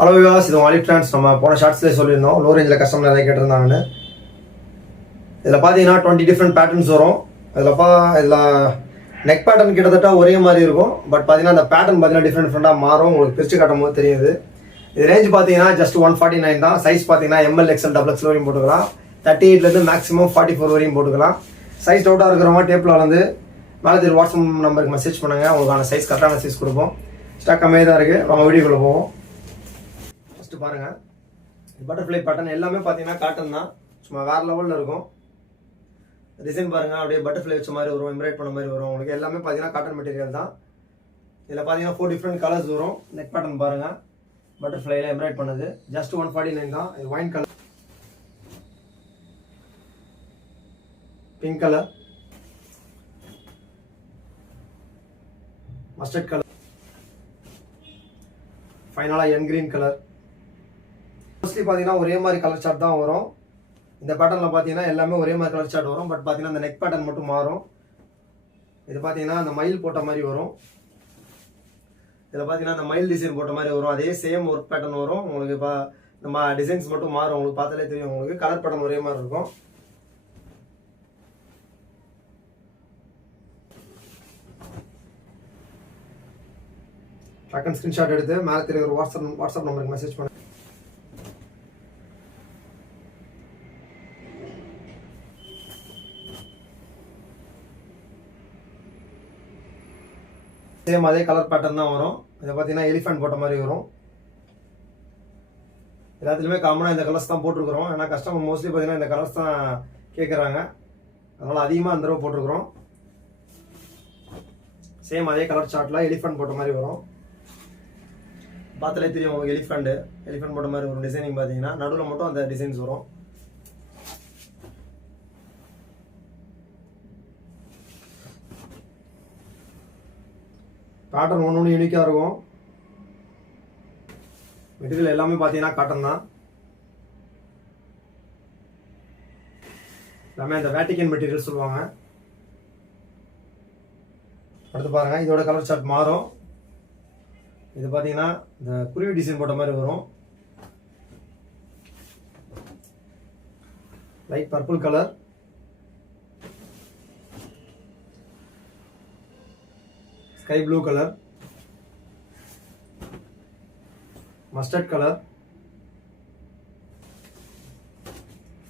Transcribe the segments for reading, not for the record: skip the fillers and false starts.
Hello விவாஸ், இது olive trans. நம்ம போன ஷார்ட்ஸ்லேயே சொல்லியிருந்தோம் லோ ரேஞ்சில் கஸ்டமர் நிறைய கேட்டிருந்தாங்கன்னு. இதில் பார்த்தீங்கன்னா 20 டிஃப்ரெண்ட் பேட்டர்ன்ஸ் வரும். இதில் நெக் பேட்டர்ன் கிட்டத்தட்ட ஒரே மாதிரி இருக்கும். பட் பார்த்தீங்கன்னா அந்த பேட்டர்ன் பார்த்தீங்கன்னா டிஃப்ரெண்டாக மாறும். உங்களுக்கு பிரித்து காட்டும் போது தெரியுது. இது ரேஞ்ச் பார்த்தீங்கன்னா ஜஸ்ட் 149 தான். சைஸ் பார்த்தீங்கன்னா ML XL XXL வரையும் போட்டுக்கலாம். 38லேருந்து மேக்ஸிமம் 44 வரையும் போட்டுக்கலாம். சைஸ் டவுட்டாக இருக்கிறவங்க டேப்பில் வந்து மேலே வாட்ஸ்அப் நம்பருக்கு மெசேஜ் பண்ணுங்கள். உங்களுக்கான சைஸ் கரெக்டான சைஸ் கொடுப்போம். ஸ்டாக் கம்மியாக தான் இருக்குது. நம்ம வீடியோக்குள்ளே போவோம். ஃபஸ்ட்டு பாருங்கள், பட்டர்ஃப்ளை பேட்டர்ன் எல்லாமே பார்த்தீங்கன்னா காட்டன் தான். சும்மா வேறு லெவலில் இருக்கும். டிசைன் பாருங்கள், அப்படியே பட்டர்ஃப்ளை வச்ச மாதிரி வரும், எம்ப்ராய்ட் பண்ண மாதிரி வரும். உங்களுக்கு எல்லாமே பார்த்தீங்கன்னா காட்டன் மெட்டீரியல் தான். இதில் பார்த்தீங்கன்னா 4 டிஃப்ரெண்ட் கலர்ஸ் வரும். நெக் பேட்டர்ன் பாருங்கள், பட்டர்ஃப்ளைல எம்ப்ராய்ட் பண்ணது. ஜஸ்ட் 149 தான். இது wine colour, pink colour, mustard colour, ஃபைனலாக என் கிரீன் கலர். மோஸ்ட்லி பார்த்தீங்கன்னா ஒரே மாதிரி கலர் சார்ட் தான் வரும். இந்த பேட்டர்னில் பார்த்தீங்கன்னா எல்லாமே ஒரே மாதிரி கலர் சார்ட் வரும். பட் பார்த்தீங்கன்னா அந்த நெக் பேட்டர்ன் மட்டும் மாறும். இது பார்த்தீங்கன்னா அந்த மயில் போட்ட மாதிரி வரும். இதில் பார்த்தீங்கன்னா அந்த மயில் டிசைன் போட்ட மாதிரி வரும். அதே சேம் ஒர்க் பேட்டர்ன் வரும். உங்களுக்கு இப்போ நம்ம டிசைன்ஸ் மட்டும் மாறும். உங்களுக்கு பார்த்தாலே தெரியும். உங்களுக்கு கலர் பேட்டர்ன் ஒரே மாதிரி இருக்கும். டக்குன்னு ஸ்க்ரீன்ஷாட் எடுத்து மேலே தெரியுற வாட்ஸ்அப் நம்பருக்கு மெசேஜ் பண்ணு. சேம் அதே கலர் பேட்டர்ன் தான் வரும். இதை பார்த்தீங்கன்னா எலிஃபென்ட் போட்ட மாதிரி வரும். எல்லாத்துலேயுமே காமனாக இந்த கலர்ஸ் தான் போட்டிருக்கிறோம். ஏன்னா கஸ்டமர் மோஸ்ட்லி பார்த்தீங்கன்னா இந்த கலர்ஸ் தான் கேட்குறாங்க. அதனால் அதிகமாக அந்த தடவை போட்டிருக்கிறோம். சேம் அதே கலர் சார்ட்டில் எலிஃபென்ட் போட்ட மாதிரி வரும். பார்த்தாலே தெரியும் உங்களுக்கு எலிஃபென்ட் போட்ட மாதிரி வரும். டிசைனிங் பார்த்தீங்கன்னா நடுவில் மட்டும் அந்த டிசைன்ஸ் வரும். பேட்டர்ன் ஒன்று யூனிக்காக இருக்கும். மெட்டீரியல் எல்லாமே பார்த்தீங்கன்னா காட்டன் தான். எல்லாமே அந்த வேட்டிக்கன் மெட்டீரியல் சொல்லுவாங்க. அடுத்து பாருங்கள், இதோட கலர் சார்ட் மாறும். இது பார்த்தீங்கன்னா இந்த குருவி டிசைன் போட்ட மாதிரி வரும். Light purple colour, sky blue colour, mustard colour,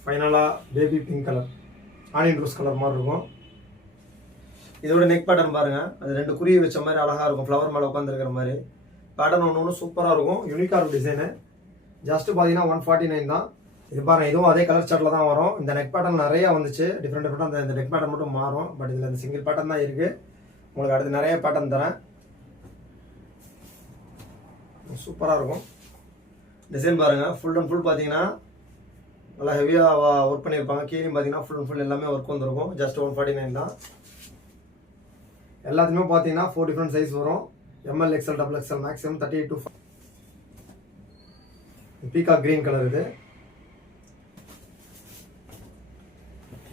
ஃபைனலாக baby pink colour, onion rose colour மாதிரி இருக்கும். இதோட நெக் பேட்டர்ன் பாருங்கள், அது 2 குருவி வச்ச மாதிரி அழகாக இருக்கும். ஃப்ளவர் மேலே உட்காந்துருக்கிற மாதிரி பேட்டர்ன் ஒன்று சூப்பராக இருக்கும். யூனிக்காக இருக்கும் டிசைனு. ஜஸ்ட்டு பார்த்தீங்கன்னா 149 தான். இது பாருங்கள், இதுவும் அதே கலர் சார்ட்டில் தான் வரும். இந்த நெக் பேட்டர்ன் நிறையா வந்துச்சு. டிஃப்ரெண்ட் அந்த நெக் பேட்டர்ன் மட்டும் மாறும். பட் இதில் இந்த சிங்கிள் பேட்டர்ன் தான் இருக்குது. உங்களுக்கு அடுத்து நிறைய பேட்டர்ன் தரேன். சூப்பராக இருக்கும். டிசைன் பாருங்கள், ஃபுல் அண்ட் ஃபுல் பார்த்தீங்கன்னா நல்லா ஹெவியாக ஒர்க் பண்ணியிருப்பாங்க. கீழே பார்த்தீங்கன்னா ஃபுல் அண்ட் ஃபுல் எல்லாமே ஒர்க் வந்துருக்கும். ஜஸ்ட் 149 தான். எல்லாத்துலேயுமே பார்த்தீங்கன்னா 4 டிஃப்ரெண்ட் சைஸ் வரும். ML XL XXL maximum 38 to 40. Peacock green colour, இது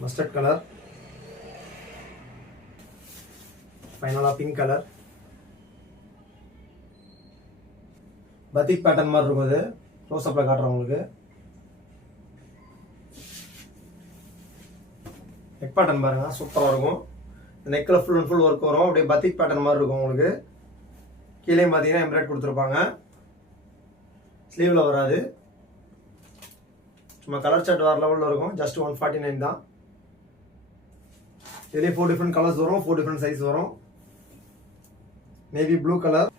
மஸ்டர்ட் கலர், ஃபைனலாக பிங்க் கலர். பத்திக் பேட்டர்ன் மாதிரி இருக்கும். இது க்ளோஸ் அப்ல காட்டுறேன் உங்களுக்கு. நெக் பேட்டர்ன் பாருங்க, சூப்பராக இருக்கும். நெக்கில் ஃபுல் அண்ட் ஃபுல் ஒர்க் வரும். அப்படியே பத்திக் பேட்டர்ன் மாதிரி இருக்கும். உங்களுக்கு கீழே பார்த்தீங்கன்னா எம்ப்ராய்ட் கொடுத்துருப்பாங்க. ஸ்லீவில் வராது. சும்மா கலர் சார்ட் வேறு லெவலில் இருக்கும். ஜஸ்ட் 149 தான். இதுலேயே 4 டிஃப்ரெண்ட் கலர்ஸ் வரும். 4 டிஃப்ரெண்ட் சைஸ் வரும். Navy blue colour,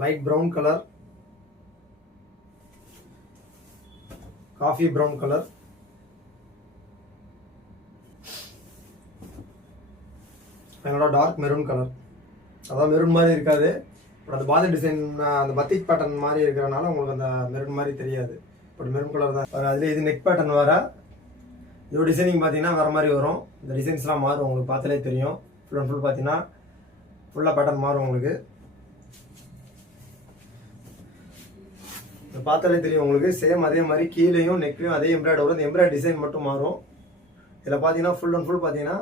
light brown colour, coffee brown colour, என்னோட டார்க் மெரூன் கலர். அதான் மெரூன் மாதிரி இருக்காது. பட் அந்த பாதி டிசைன் அந்த பத்திக் பேட்டர்ன் மாதிரி இருக்கிறனால உங்களுக்கு அந்த மெரூன் மாதிரி தெரியாது. பட் மெரூன் கலர் தான். அதுலேயே இது நெக் பேட்டர்ன் வேறு. இதோட டிசைனிங் பார்த்தீங்கன்னா வேறு மாதிரி வரும். இந்த டிசைன்ஸ்லாம் மாறும். உங்களுக்கு பார்த்தாலே தெரியும். ஃபுல் அண்ட் ஃபுல் பார்த்தீங்கன்னா ஃபுல்லாக பேட்டர்ன் மாறும். உங்களுக்கு பார்த்தாலே தெரியும். உங்களுக்கு சேம் அதே மாதிரி கீழேயும் நெக்லையும் அதே எம்ப்ராய்டு வரும். இந்த எம்ப்ராய்டு டிசைன் மட்டும் மாறும். இதில் பார்த்தீங்கன்னா ஃபுல் அண்ட் ஃபுல் பார்த்தீங்கன்னா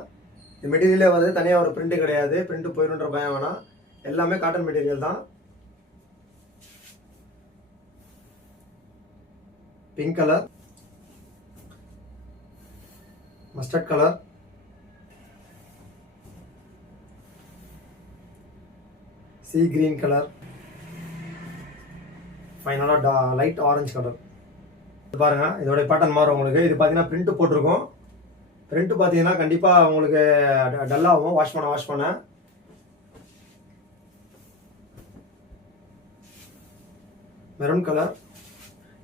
இந்த மெட்டீரியலே வந்து தனியாக ஒரு பிரிண்ட் கிடையாது. பிரிண்ட் போயிடுன்ற பயம் வேணாம். எல்லாமே காட்டன் மெட்டீரியல் தான். Pink colour, mustard colour, C green colour, ஃபைனலாக லைட் ஆரஞ்சு கலர். பாருங்க இதோட பேட்டர்ன் மாறும் உங்களுக்கு. இது பார்த்தீங்கன்னா பிரிண்ட் போட்டிருக்கோம். பிரிண்ட் பார்த்தீங்கன்னா கண்டிப்பாக உங்களுக்கு டல்லாகும் வாஷ் பண்ண. மெரூன் கலர்,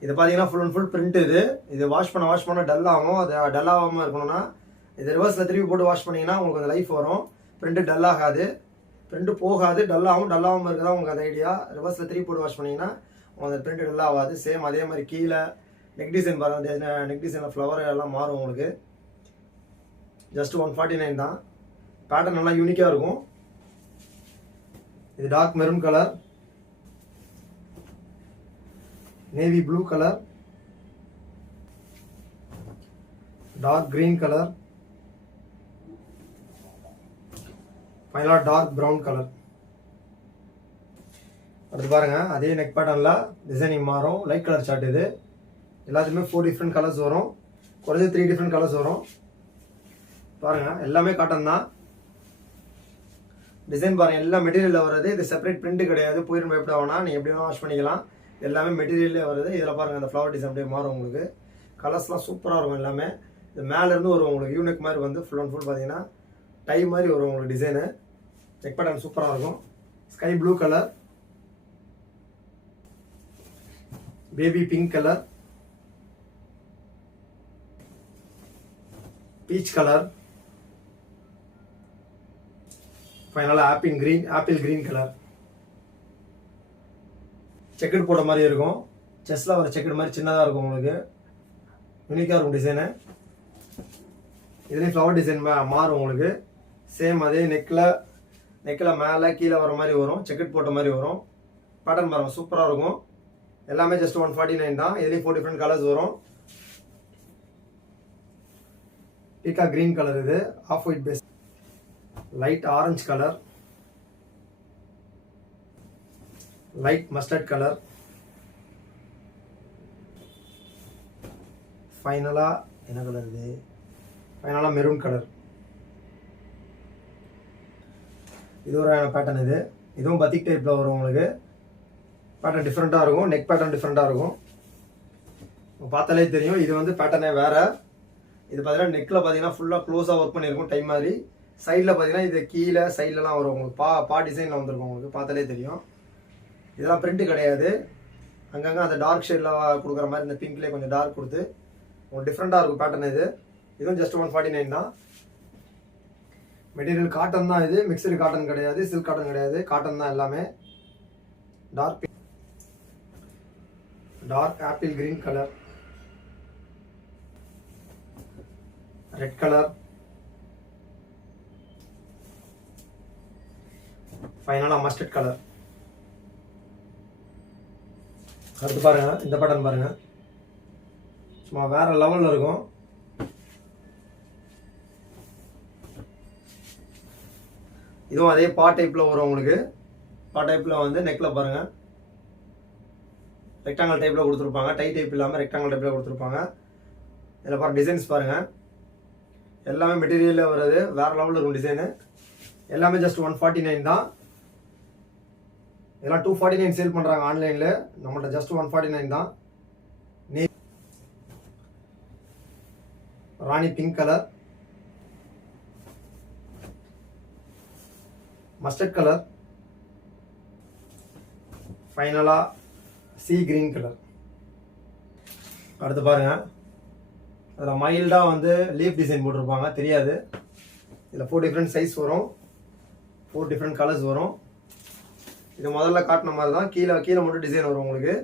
இது பார்த்தீங்கன்னா ஃபுல் அண்ட் ஃபுல் பிரிண்ட். இது வாஷ் பண்ண டல் ஆகும். அது டல் ஆகாமல் இருக்கணும்னா இது ரிவர்ஸில் திருப்பி போட்டு வாஷ் பண்ணிங்கன்னா உங்களுக்கு அந்த லைஃப் வரும். பிரிண்ட்டு டல் ஆகாது, பிரிண்ட் போகாது, டல் ஆகாமல் இருக்குதா உங்களுக்கு அந்த ஐடியா. ரிவர்ஸில் திருப்பி போட்டு வாஷ் பண்ணிங்கன்னா உங்களுக்கு அந்த பிரிண்ட் டல் ஆகாது. சேம் அதே மாதிரி கீழே நெக் டிசைன் பாருங்க, நெக் டிசைனில் ஃப்ளவர் எல்லாம் மாறும் உங்களுக்கு. ஜஸ்ட் 149 தான். பேட்டர்ன் நல்லா யூனிக்காக இருக்கும். இது dark maroon colour, navy blue colour, dark green colour, ஃபைனலாக டார்க் ப்ரௌன் கலர். அடுத்து பாருங்க அதே நெக் பேட்டர்னில் டிசைனிங் மாறும். லைட் கலர் சார்ட் இது. எல்லாத்துக்குமே 4 டிஃப்ரெண்ட் கலர்ஸ் வரும். குறைஞ்சது 3 டிஃப்ரெண்ட் கலர்ஸ் வரும். பாருங்க எல்லாமே காட்டன் தான். டிசைன் பாருங்க எல்லாம் மெட்டீரியலில் வருது. இது செப்பரேட் பிரிண்ட் கிடையாது. போயிடும் பயப்பட வேணா, நீங்கள் எப்படி வேணால் வாஷ் பண்ணிக்கலாம். எல்லாமே மெட்டீரியல்லே வருது. இதில் பாருங்கள் அந்த ஃப்ளவர் டிசைன் அப்படியே மாறும் உங்களுக்கு. கலர்ஸ்லாம் சூப்பராக இருக்கும் எல்லாமே. இது மேலேருந்து வரும் உங்களுக்கு யூனிக் மாதிரி வந்து ஃபுல் அண்ட் ஃபுல் பார்த்தீங்கன்னா டை மாதிரி வரும் உங்களுக்கு டிசைனு. செக் பேட்டர்ன் சூப்பராக இருக்கும். Sky blue colour, baby pink colour, peach colour, ஃபைனலாக ஆப்பிள் கிரீன் கலர். செக்கெட் போட்ட மாதிரி இருக்கும். செஸ்ல வர செக்கெட் மாதிரி சின்னதாக இருக்கும் உங்களுக்கு. யூனிக்காக இருக்கும் டிசைனு. இதுலேயும் ஃப்ளவர் டிசைன் மாறும் உங்களுக்கு. சேம் அதே நெக்கில் மேலே கீழே வர மாதிரி வரும். செக்கெட் போட்ட மாதிரி வரும். பேட்டர்ன் பாருங்கள் சூப்பராக இருக்கும். எல்லாமே ஜஸ்ட் 149 தான். இதுலேயும் 4 டிஃப்ரெண்ட் கலர்ஸ் வரும். பீக்கா கிரீன் கலர், இது off white base, light orange colour, light mustard colour, ஃபைனலாக என்ன கலர் இது, ஃபைனலாக மெரூன் கலர். இது ஒரு பேட்டர்ன். இதுவும் பத்திக் டைப்பில் வரும் உங்களுக்கு. பேட்டர்ன் டிஃப்ரெண்ட்டாக இருக்கும். நெக் பேட்டர்ன் டிஃப்ரெண்ட்டாக இருக்கும். பார்த்தாலே தெரியும் இது வந்து பேட்டர்னே வேறு. இது பார்த்தீங்கன்னா நெக்கில் பார்த்தீங்கன்னா ஃபுல்லாக க்ளோஸாக ஒர்க் பண்ணியிருக்கும் டைம் மாதிரி. சைடில் பார்த்தீங்கன்னா இது கீழே சைட்லலாம் வரும் உங்களுக்கு. பா டிசைனில் வந்துருக்கும் உங்களுக்கு. பார்த்தாலே தெரியும். இதெல்லாம் பிரிண்ட் கிடையாது. அங்கங்கே அந்த டார்க் ஷேடில் கொடுக்குற மாதிரி இந்த பிங்க்லேயே கொஞ்சம் டார்க் கொடுத்து உங்களுக்கு டிஃப்ரெண்ட்டாக இருக்கும் பேட்டர்ன். இதுவும் ஜஸ்ட் 149 தான். மெட்டீரியல் காட்டன் தான். இது மிக்சடு காட்டன் கிடையாது, சில்க் காட்டன் கிடையாது, காட்டன் தான் எல்லாமே. Dark apple green colour, red colour, ஃபைனலாக மஸ்டர்ட் கலர். அடுத்து பாருங்க இந்த பேட்டர்ன் பாருங்க, சும்மா வேற லெவலில் இருக்கும். இதுவும் அதே பா டைப்பில் வரும் உங்களுக்கு. பா டைப்பில் வந்து நெக்கில் பாருங்கள் ரெக்டாங்கல் டைப்பில் கொடுத்துருப்பாங்க. டை டைப் இல்லாமல் ரெக்டாங்கல் டைப்பில் கொடுத்துருப்பாங்க. இதில் பாருங்கள் டிசைன்ஸ் பாருங்கள். எல்லாமே மெட்டீரியலில் வர்றது வேறு லெவலில் இருக்கும் டிசைனு. எல்லாமே ஜஸ்ட் 149 தான். இதெல்லாம் 249 சேல் பண்ணுறாங்க ஆன்லைனில். நம்மள்ட்ட ஜஸ்ட் 149 தான். ராணி பிங்க் கலர், மஸ்டர்ட் கலர், ஃபைனலாக சி கிரீன் கலர். அடுத்து பாருங்க, அதில் மைல்டாக வந்து லீஃப் டிசைன் போட்டிருப்பாங்க, தெரியாது. இதில் 4 டிஃப்ரெண்ட் சைஸ் வரும், 4 டிஃப்ரெண்ட் கலர்ஸ் வரும். இது முதல்ல காட்டின மாதிரி தான். கீழே மட்டும் டிசைன் வரும் உங்களுக்கு.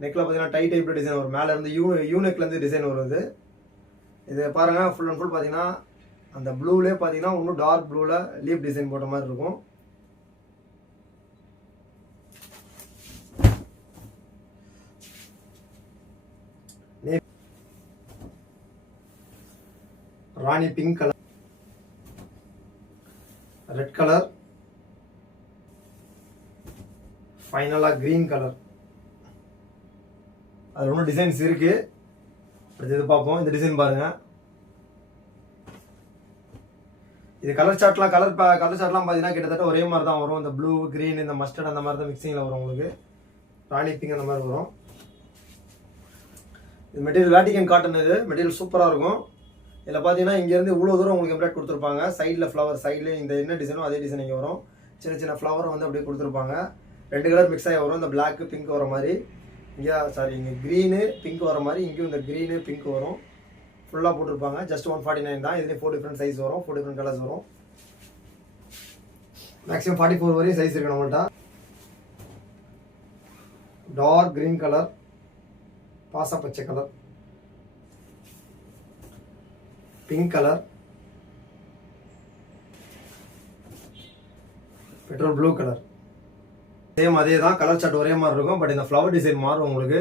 நெக்கில் பார்த்தீங்கன்னா டை டைப்பில் டிசைன் வரும். மேலே இருந்து யூனெக்லேருந்து டிசைன் வருது. இது பாருங்கள் ஃபுல் அண்ட் ஃபுல் பார்த்தீங்கன்னா அந்த ப்ளூலே பார்த்தீங்கன்னா இன்னும் டார்க் ப்ளூவில் லீஃப் டிசைன் போட்ட மாதிரி இருக்கும். ராணி பிங்க் கலர், ரெட் கலர், ஃபைனலாக கிரீன் கலர். அதில் இன்னும் டிசைன்ஸ் இருக்குது. அடுத்து பார்ப்போம். இந்த டிசைன் பாருங்கள். இது கலர் சார்ட்லாம் பார்த்தீங்கன்னா கிட்டத்தட்ட ஒரே மாதிரி தான் வரும். இந்த ப்ளூ, க்ரீன், இந்த மஸ்டர்ட் அந்த மாதிரி தான் மிக்சிங்கில் வரும் உங்களுக்கு. ராணி பிங்க் அந்த மாதிரி வரும். இது மெட்டீரியல் வேட்டிகன் காட்டன். இது மெட்டீரியல் சூப்பராக இருக்கும். இதில் பார்த்தீங்கன்னா இங்கேருந்து இவ்வளோ தூரம் உங்களுக்கு எம்ப்ராய்ட் கொடுத்துருப்பாங்க. சைடில் ஃப்ளவர், சைடில் இந்த என்ன டிசைனோ அதே டிசைன் இங்கே வரும். சின்ன சின்ன ஃப்ளவரை வந்து அப்படியே கொடுத்துருப்பாங்க. 2 கலர் மிக்ஸ் ஆகி வரும். இந்த பிளாக் பிங்க் வர மாதிரி இங்கே க்ரீனு பிங்க் வர மாதிரி இங்கேயும் இந்த க்ரீனு பிங்க் வரும். ஃபுல்லாக போட்டிருப்பாங்க. ஜஸ்ட் 149 தான். இதுலேயே 4 டிஃப்ரெண்ட் சைஸ் வரும், 4 டிஃப்ரெண்ட் கலர்ஸ் வரும். மேக்ஸிமம் 44 வரையும் சைஸ் இருக்கு நம்மள்ட்ட. டார்க் க்ரீன் கலர், பாசா பச்சை colour, pink colour, petrol blue colour. Same அதே தான். கலர் சார்ட் ஒரே மாதிரி இருக்கும். பட் இந்த ஃப்ளவர் டிசைன் மாறும் உங்களுக்கு.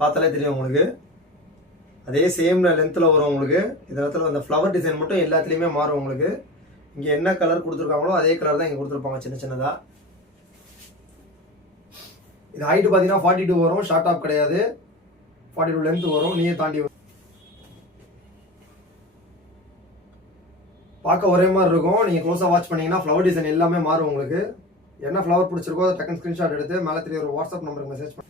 பார்த்தாலே தெரியும் உங்களுக்கு. அதே சேம் லென்த்தில் வரும் உங்களுக்கு. இந்த இடத்துல அந்த ஃப்ளவர் டிசைன் மட்டும் எல்லாத்துலேயுமே மாறும் உங்களுக்கு. இங்கே என்ன கலர் கொடுத்துருக்காங்களோ அதே கலர் தான் இங்கே கொடுத்துருப்பாங்க சின்ன சின்னதாக. இது ஹைட்டு பார்த்தீங்கன்னா 42 வரும். ஷார்ட் ஆப் கிடையாது. 42 லென்த் வரும். நீயே தாண்டி வரும். பார்க்க ஒரே மாதிரி இருக்கும். நீங்கள் க்ளோஸாக வாட்ச் பண்ணீங்கன்னா ஃப்ளவர் டிசைன் எல்லாமே மாறும் உங்களுக்கு. என்ன ஃப்ளவர் பிடிச்சிருக்கோ அதை டக்குன்னு ஸ்க்ரீன்ஷாட் எடுத்து மேலே தெரிய ஒரு வாட்ஸ்அப் நம்பருக்கு மெசேஜ் பண்ணி.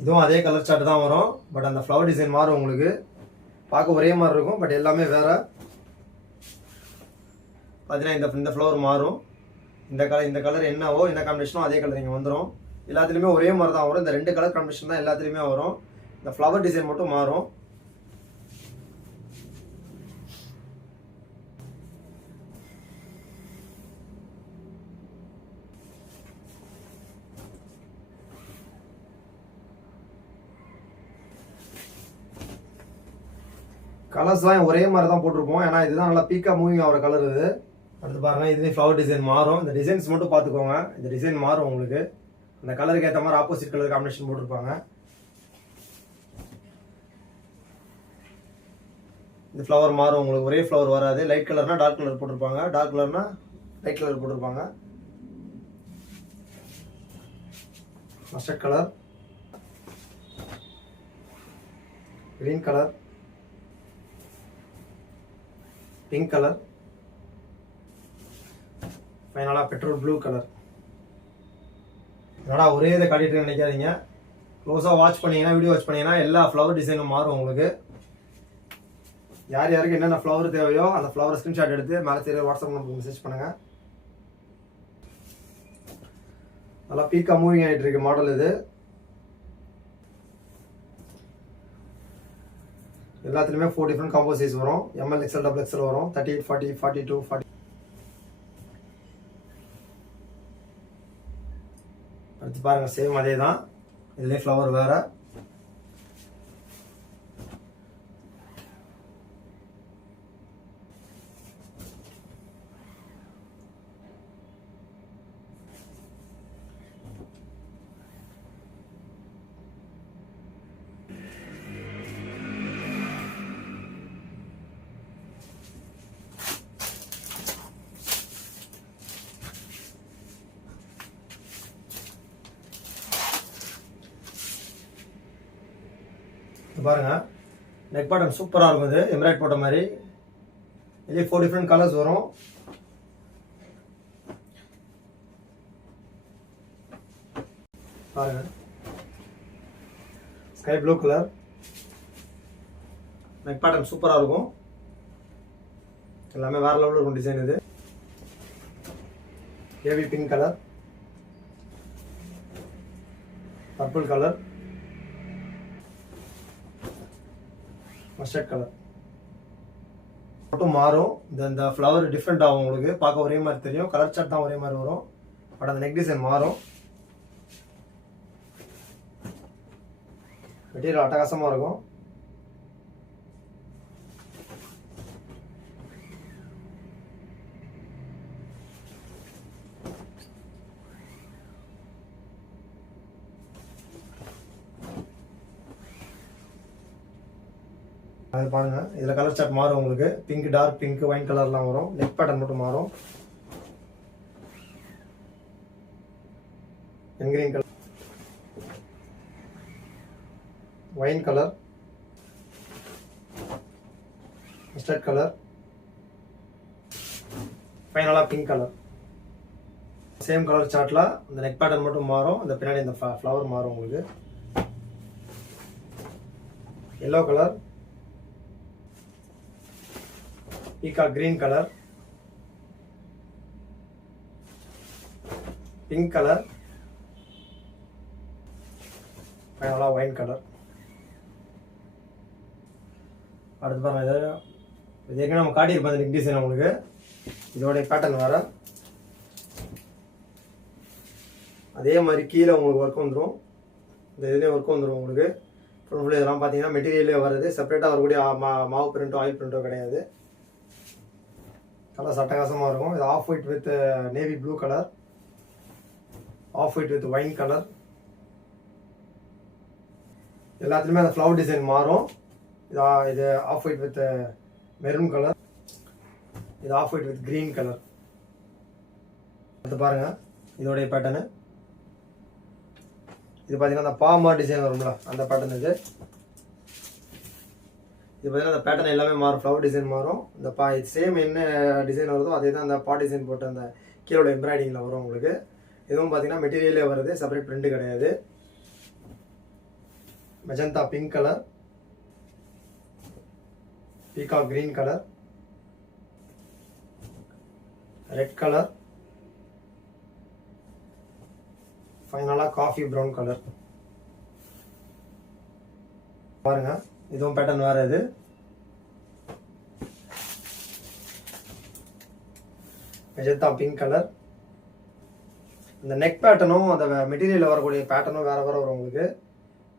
இதுவும் அதே கலர் சார்ட் தான் வரும். பட் அந்த ஃப்ளவர் டிசைன் மாறும் உங்களுக்கு. பார்க்க ஒரே மாதிரி இருக்கும். பட் எல்லாமே வேறு. பார்த்தீங்கன்னா இந்த ஃப்ளவர் மாறும். இந்த கலர் என்னவோ என்ன காம்பினேஷனோ அதே கலர் இங்கே வந்துடும். எல்லாத்துலேயுமே ஒரே மாதிரி தான் வரும். இந்த 2 கலர் காம்பினேஷன் தான் எல்லாத்துலேயுமே வரும். இந்த ஃப்ளவர் டிசைன் மட்டும் மாறும். கலர்ஸ்லாம் ஒரே மாதிரி தான் போட்டிருப்போம். ஏன்னா இதுதான் நல்லா பீக்காக மூவிங் ஆகிற கலர் இது. அடுத்து பாருங்கள். இதுலேயும் ஃப்ளவர் டிசைன் மாறும். இந்த டிசைன்ஸ் மட்டும் பார்த்துக்கோங்க. இந்த டிசைன் மாறும் உங்களுக்கு. அந்த கலருக்கு ஏற்ற மாதிரி ஆப்போசிட் கலர் காம்பினேஷன் போட்டிருப்பாங்க. இந்த ஃப்ளவர் மாறும் உங்களுக்கு. ஒரே ஃப்ளவர் வராது. லைட் கலர்னா டார்க் கலர் போட்டிருப்பாங்க. டார்க் கலர்னா லைட் கலர் போட்டிருப்பாங்க. Mustard colour, green colour, pink colour, ஃபைனலாக பெட்ரோல் ப்ளூ கலர். என்னடா ஒரே இதை காட்டிட்டு நினைக்காதீங்க. க்ளோஸாக வாட்ச் பண்ணீங்கன்னா, வீடியோ வாட்ச் பண்ணீங்கன்னா எல்லா ஃப்ளவர் டிசைனும் மாறும் உங்களுக்கு. யார் யாருக்கு என்னென்ன ஃப்ளவர் தேவையோ அந்த ஃப்ளவர் ஸ்க்ரீன்ஷாட் எடுத்து மேலே தெரிய வாட்ஸ்அப் நம்பருக்கு மெசேஜ் பண்ணுங்கள். நல்லா பீக்காக மூவிங் ஆகிட்டு இருக்கு மாடல் இது. எல்லாத்துலேயுமே 4 டிஃப்ரெண்ட் காம்போ சைஸ் வரும். ML, XL, XXL வரும். 38, 40, 42, 40. அடுத்து பாருங்கள். சேம் அதே தான். இதுலேயே ஃப்ளவர் வேறு. பாருங்க. நெக் பாட்டன் சூப்பராக இருக்கும். இது எம்ப்ராய்ட் போட்ட மாதிரி. இதுலேயே 4 டிஃப்ரெண்ட் கலர்ஸ் வரும். பாருங்க. Sky blue colour. நெக் பாட்டன் சூப்பராக இருக்கும். எல்லாமே வேற லெவலில் இருக்கும் டிசைன் இது. ஏவி pink colour, purple colour, mustard colour மட்டும் மாறும். இந்த ஃப்ளவர் டிஃப்ரெண்ட் ஆகும் உங்களுக்கு. பார்க்க ஒரே மாதிரி தெரியும். கலர் சார்ட் தான் ஒரே மாதிரி வரும். பட் அந்த நெக் டிசைன் மாறும். மெட்டீரியல் அட்டகாசமாக இருக்கும். அது பாருங்கள், இதில் கலர் சார்ட் மாறும் உங்களுக்கு. பிங்க், டார்க் பிங்க், ஒயின் கலர்லாம் வரும். நெக் பேட்டர்ன் மட்டும் மாறும். Green colour, wine colour, mustard colour, ஃபைனலாக பிங்க் கலர். சேம் கலர் சார்ட்டில் இந்த நெக் பேட்டர்ன் மட்டும் மாறும். இந்த பின்னாடி இந்த ஃப்ளவர் மாறும் உங்களுக்கு. Yellow colour, peacock green colour, pink colour, ஃபைனலாக ஒயின் கலர். அடுத்து பாருங்கள், இது ஏற்கனவே நம்ம காட்டியிருப்போம் இந்த நெக் டிசைன் உங்களுக்கு. இதோடைய பேட்டர்ன் வேறு. அதே மாதிரி கீழே உங்களுக்கு ஒர்க் வந்துடும். இந்த இதுலேயே ஒர்க் வந்துடும் உங்களுக்கு. ஃபுல் இதெல்லாம் பார்த்தீங்கன்னா மெட்டீரியலே வருது. செப்பரேட்டாக வரக்கூடிய மாவு பிரிண்ட்டோ ஆயில் பிரிண்ட்டோ கிடையாது. கலர் சட்டகாசமாக இருக்கும். இது off white with navy blue colour, off white with wine colour. எல்லாத்துலேயுமே அந்த ஃப்ளவர் டிசைன் மாறும். இது off white with maroon colour, இது off white with green colour. அடுத்து பாருங்கள் இதோடைய பேட்டர்னு. இது பார்த்தீங்கன்னா அந்த பாமா டிசைன் வரும்ல, அந்த பேட்டர்ன் இது. இது பார்த்தீங்கன்னா அந்த பேட்டர்ன் எல்லாமே மாறும். ஃப்ளவர் டிசைன் மாறும். இந்த சேம் என்ன டிசைன் வருதோ அதே தான் அந்த டிசைன் போட்டு அந்த கீழோட எம்ப்ராய்டிங்கில் வரும் உங்களுக்கு. இதுவும் பார்த்தீங்கன்னா மெட்டீரியலே வருது, செப்பரேட் பிரிண்ட் கிடையாது. Magenta pink colour, peacock green colour, red colour, ஃபைனலாக காஃபி ப்ரௌன் கலர். பாருங்க, இதுவும் பேட்டர்ன் வேறு. இது மெஜந்தா பிங்க் கலர். இந்த நெக் பேட்டர்னும் அந்த மெட்டீரியலில் வரக்கூடிய பேட்டர்னும் வேறு வேறு வரும் உங்களுக்கு.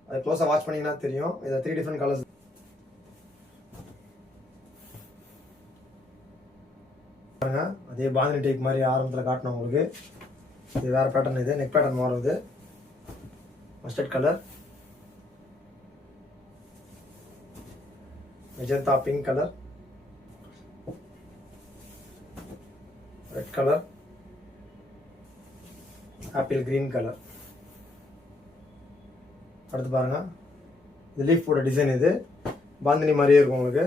அது க்ளோஸாக வாட்ச் பண்ணிங்கன்னா தெரியும். இதை 3 டிஃப்ரெண்ட் கலர்ஸ். பாருங்க, அதே பாந்தினி டைப் மாதிரி ஆரம்பத்தில் காட்டணும் உங்களுக்கு. இது வேறு பேட்டர்ன். இது நெக் பேட்டர்ன் மாறுது. Mustard colour, magenta pink colour, red colour, apple green colour. அடுத்து பாருங்கள், இது லீஃப் போட்ட டிசைன். இது பாந்தினி மாதிரியே இருக்கும் உங்களுக்கு.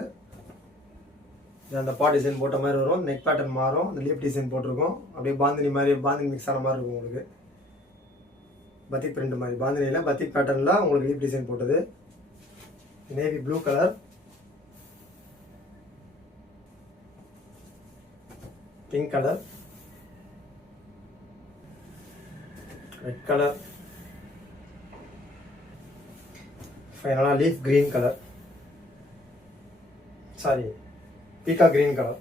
இது அந்த டிசைன் போட்ட மாதிரி வரும். நெக் பேட்டர்ன் மாறும். இந்த லீஃப் டிசைன் போட்டிருக்கும். அப்படியே பாந்தினி மாதிரி, பாந்தினி மிக்ஸ் ஆன மாதிரி இருக்கும் உங்களுக்கு. பத்திக் பிரிண்ட் மாதிரி, பாந்தினியில் பத்திக் பேட்டர்னில் உங்களுக்கு லீஃப் டிசைன் போட்டது. Navy blue colour, pink colour, red colour, ஃபைனலாக leaf green colour, sorry peacock green colour.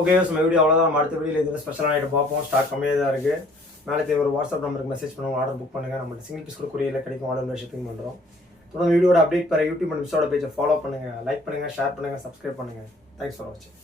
Okay, நம்ம வீடியோ அவ்வளோதான். நம்ம அடுத்த வீடியோவில் இது ஸ்பெஷலான ஐட்டம் பார்ப்போம். ஸ்டாக் கம்மியாக தான் இருக்குது. மேலே ஒரு வாட்ஸ்அப் நம்பருக்கு மெசேஜ் பண்ணுவோம், ஆர்டர் புக் பண்ணுங்கள். நம்ம சிங்கிள் பீஸ் கூட கொரியரில் கிடைக்கும். ஆர்டர் ஷிப்பிங் பண்ணுறோம். தொடர்ந்து வீடியோட அப்டேட் பெற யூடியூப் அண்ட் மிஸ்ஸோட பேஜை ஃபாலோ பண்ணுங்கள், லைக் பண்ணுங்கள், ஷேர் பண்ணுங்கள், சப்ஸ்கிரைப் பண்ணுங்கள். தேங்க்ஸ் ஃபார் வாட்சிங்.